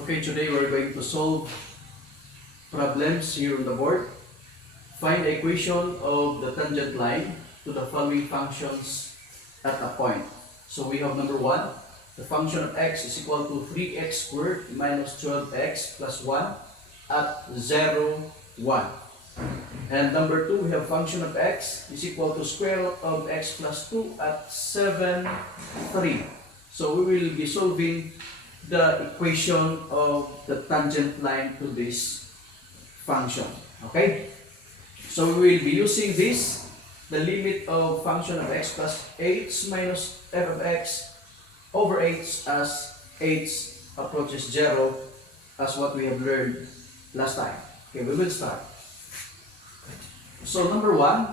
Okay, today we're going to solve problems here on the board. Find the equation of the tangent line to the following functions at a point. So we have number 1, the function of x is equal to 3x squared minus 12x plus 1 at 0, 1. And number 2, we have function of x is equal to square root of x plus 2 at 7, 3. So we will be solving the equation of the tangent line to this function. Okay? So we will be using this, the limit of function of x plus h minus f of x over h as h approaches 0 as what we have learned last time. Okay, we will start. So number 1,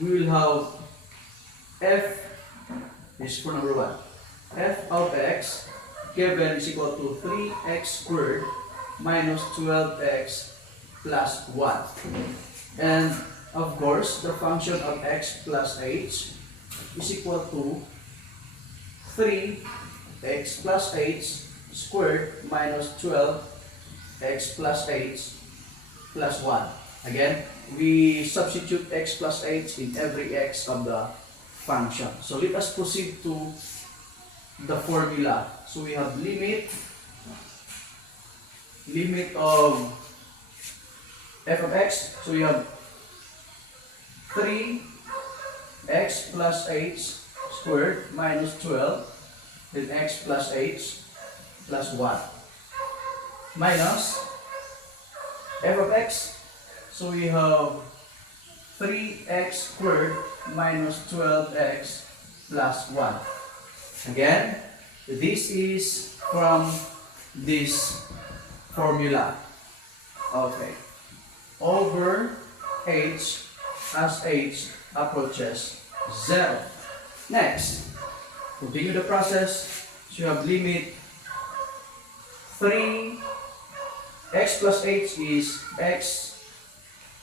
we will have f is for number 1. F of x given is equal to 3x squared minus 12x plus 1. And of course, the function of x plus h is equal to 3x plus h squared minus 12x plus h plus 1. Again, we substitute x plus h in every x of the function. So let us proceed to the formula. So we have limit of f of x. So we have 3x plus h squared minus 12, then x plus h plus 1 minus f of x. So we have 3x squared minus 12x plus 1. Again, this is from this formula. Okay. Over h as h approaches 0. Next, continue the process. So you have limit 3x plus h is x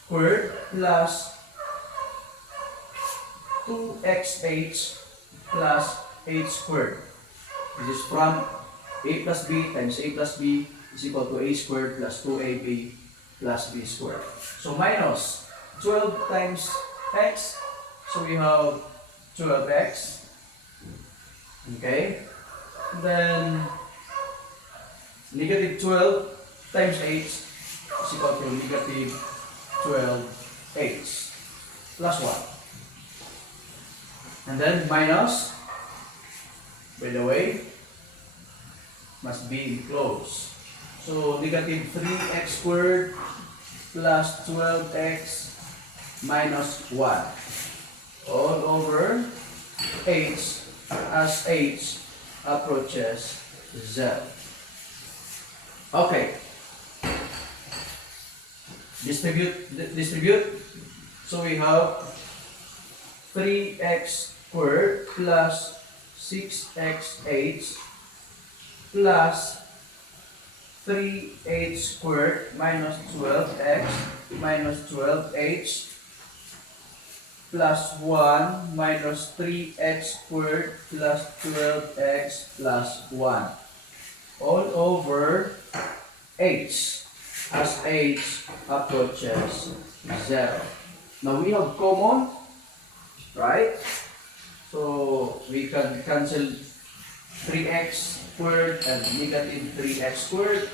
squared plus 2xh plus h squared. This is from a plus b times a plus b is equal to a squared plus 2ab plus b squared. So minus 12 times x, so we have 12x. Okay. Then negative 12 times h is equal to negative 12h plus 1. And then minus, by the way, must be enclosed. So negative 3x squared plus 12x minus 1 all over h as h approaches 0. Okay. Distribute. So we have 3x squared plus 6xh plus 3h squared minus 12x minus 12h plus 1 minus 3x squared plus 12x plus 1 all over h as h approaches 0. Now we have common, right? So we can cancel 3x squared and negative 3x squared.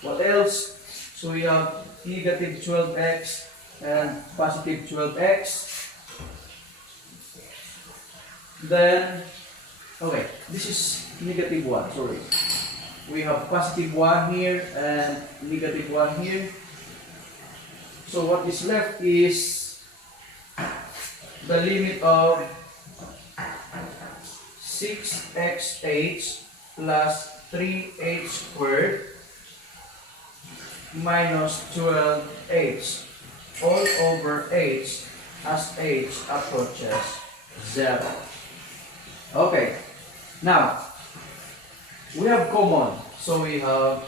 What else? So we have negative 12x and positive 12x. Then, okay, this is negative 1, sorry. We have positive 1 here and negative 1 here. So what is left is the limit of 6xh plus 3h squared minus 12h all over h as h approaches 0. Okay, now we have common. So we have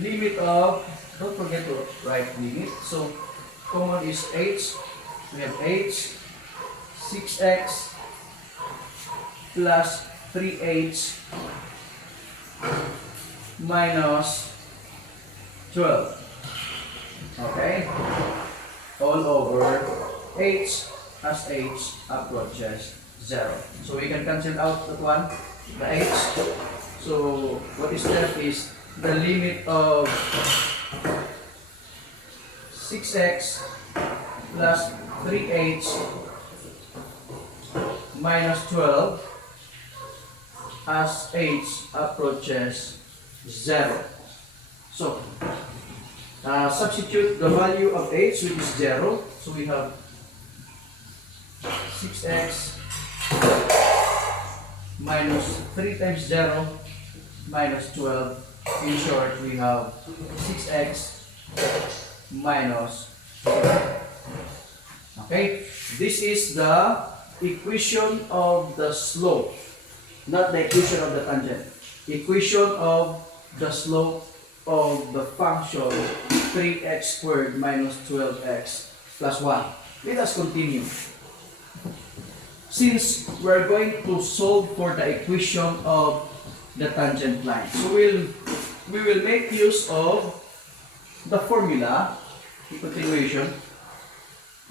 limit of, don't forget to write limit. So common is h. We have h, 6x plus 3h minus 12. Okay? All over h as h approaches 0. So we can cancel out that one, the h. So what is left is the limit of 6x plus 3h minus 12 as h approaches 0. So, substitute the value of h, which is 0. So we have 6x minus 3 times 0 minus 12. In short, we have 6x minus 0. Okay? This is the equation of the slope, not the equation of the tangent. Equation of the slope of the function 3x squared minus 12x plus 1. Let us continue. Since we're going to solve for the equation of the tangent line, so we will make use of the formula. In continuation,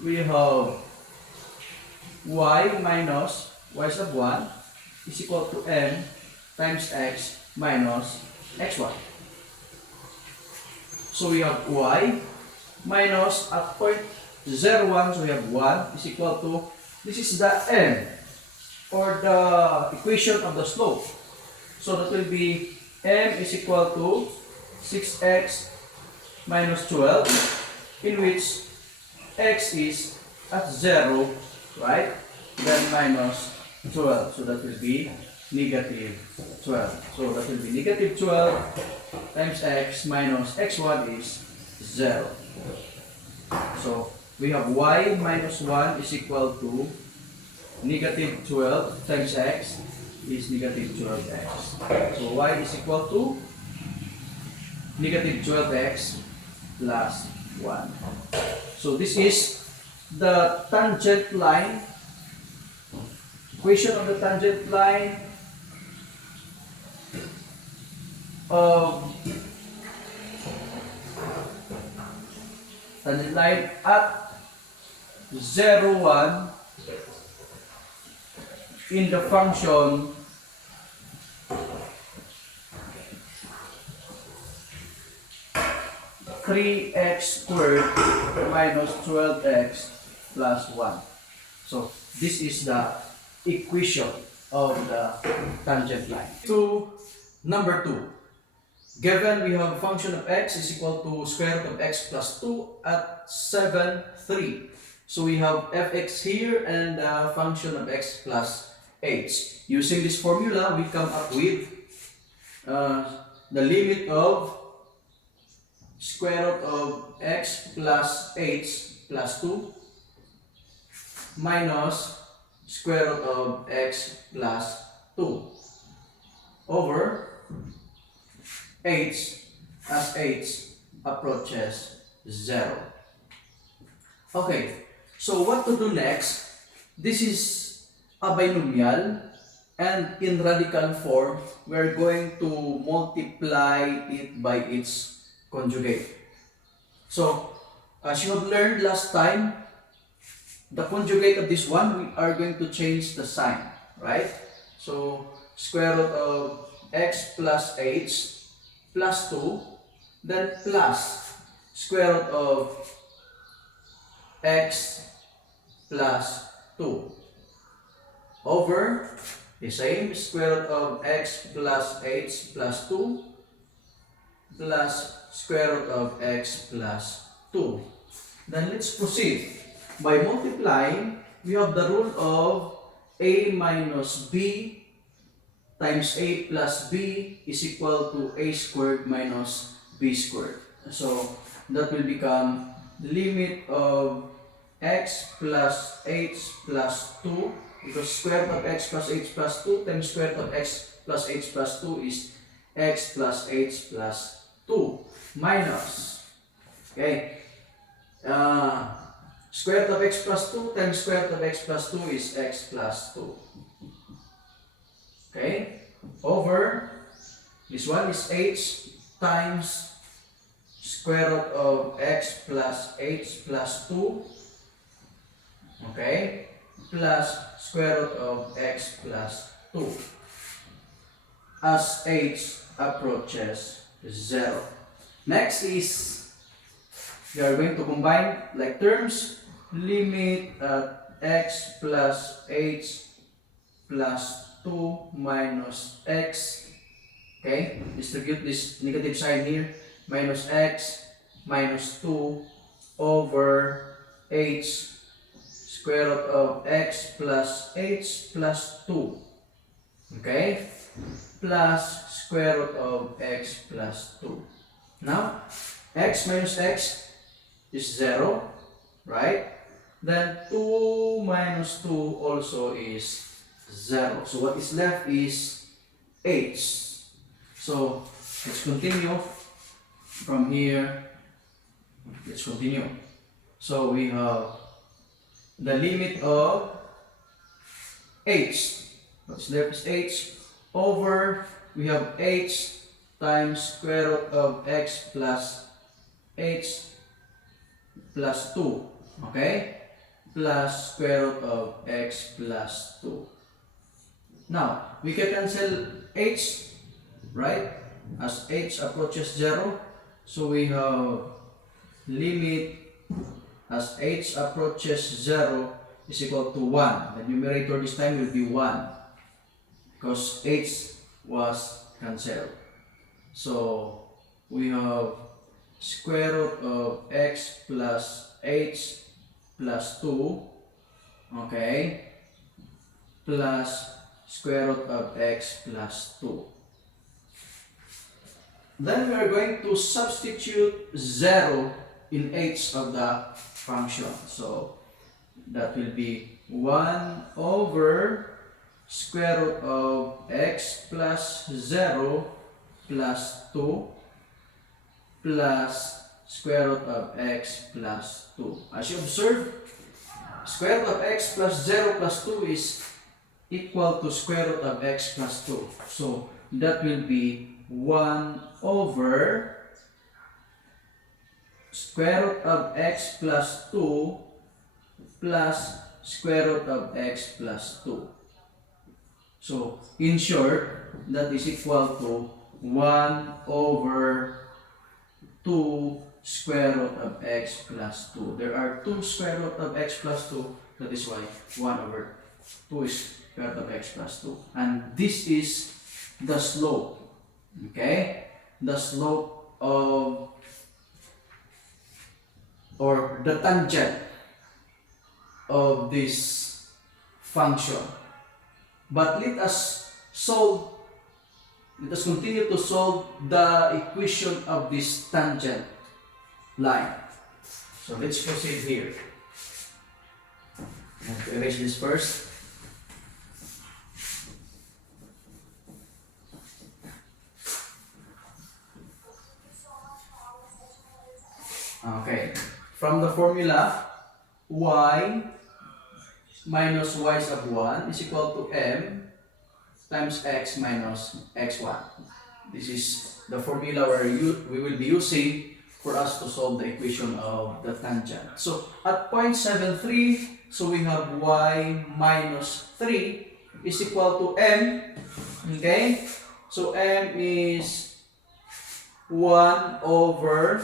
we have y minus y sub 1 is equal to m times x minus x1. So we have y minus at point 0, 1, so we have 1 is equal to, this is the m, or the equation of the slope. So that will be m is equal to 6x minus 12, in which x is at 0, right? Then minus 12, so that will be negative 12. So that will be negative 12 times x minus x1 is 0. So we have y minus 1 is equal to negative 12 times x is negative 12x. So y is equal to negative 12x plus 1. So this is the tangent line, equation of the tangent line of at 0, 1 in the function (3x squared minus 12x plus 1). So this is the equation of the tangent line. To number 2. Given we have function of x is equal to square root of x plus 2 at 7, 3. So we have fx here and the function of x plus h. Using this formula, we come up with the limit of square root of x plus h plus 2 minus square root of x plus 2 over h as h approaches 0. Okay, so what to do next? This is a binomial, and in radical form, we're going to multiply it by its conjugate. So, as you have learned last time, the conjugate of this one, we are going to change the sign, right? So, square root of x plus h plus 2, then plus square root of x plus 2 over the same square root of x plus h plus 2 plus square root of x plus 2. Then let's proceed. By multiplying, we have the rule of a minus b times a plus b is equal to a squared minus b squared. So that will become the limit of x plus h plus 2, because square root of x plus h plus 2 times square root of x plus h plus 2 is x plus h plus 2 minus, okay, square root of x plus 2 times square root of x plus 2 is x plus 2. Okay, over This one is h times square root of x plus h plus 2, okay, plus square root of x plus 2 as h approaches 0. Next is, we are going to combine like terms, limit at x plus h plus 2 minus x, okay, distribute this negative sign here, minus x minus 2 over h square root of x plus h plus 2, okay, plus square root of x plus 2. Now, x minus x is 0, right? Then 2 minus 2 also is 0. So what is left is h. So let's continue from here. Let's continue. So we have the limit of h. What's left is h over, we have h times square root of x plus h plus 2, okay, plus square root of x plus 2. Now, we can cancel h, right, as h approaches 0. So we have limit as h approaches 0 is equal to 1. The numerator this time will be 1 because h was cancelled. So we have square root of x plus h plus 2, okay, plus square root of x plus 2. Then we are going to substitute 0 in h of the function. So that will be 1 over square root of x plus 0 plus 2 plus square root of x plus 2. As you observe, square root of x plus 0 plus 2 is equal to square root of x plus 2. So that will be 1 over square root of x plus 2 plus square root of x plus 2. So in short, that is equal to 1 over 2 square root of x plus 2. There are 2 square root of x plus 2. That is why 1 over 2 is square root of x plus 2. And this is the slope. Okay? The slope of, or the tangent of this function. But let us continue to solve the equation of this tangent line. So let's proceed here. I have to erase this first. Okay, from the formula, y minus y sub 1 is equal to m times x minus x1. This is the formula where we will be using for us to solve the equation of the tangent. So at point 73, so we have y minus 3 is equal to m. Okay, so m is 1 over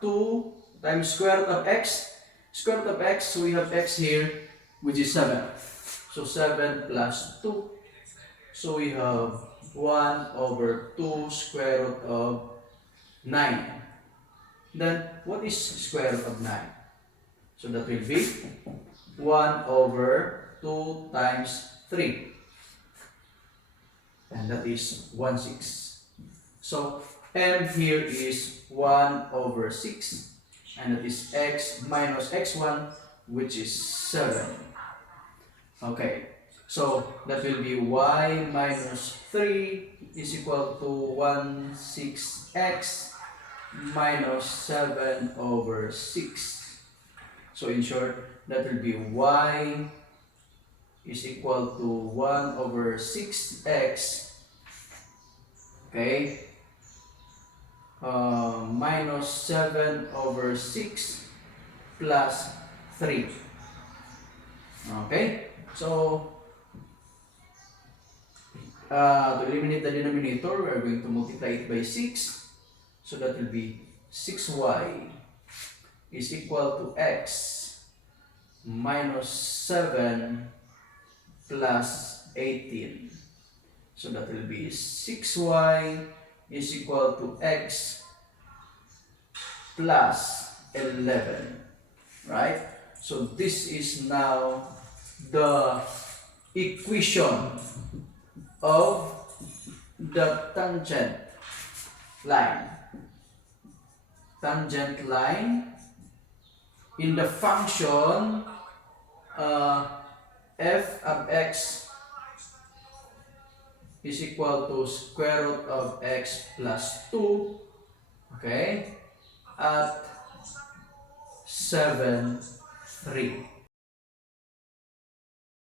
2 times square root of x. Square root of x, so we have x here, which is 7. So 7 plus 2. So we have 1 over 2 square root of 9. Then, what is square root of 9? So that will be 1 over 2 times 3. And that is 1/6. So, m here is 1 over 6. And that is x minus x1, which is 7. Okay. So, that will be y minus 3 is equal to 1/6x minus 7 over 6. So, in short, that will be y is equal to 1 over 6x, Okay? Minus 7 over 6 plus 3. Okay? So, to eliminate the denominator, we are going to multiply it by 6. So that will be 6y is equal to x minus 7 plus 18. So that will be 6y is equal to x plus 11. Right? So this is now the equation of the tangent line. Tangent line in the function f of x is equal to square root of x plus 2, okay, at 7, 3.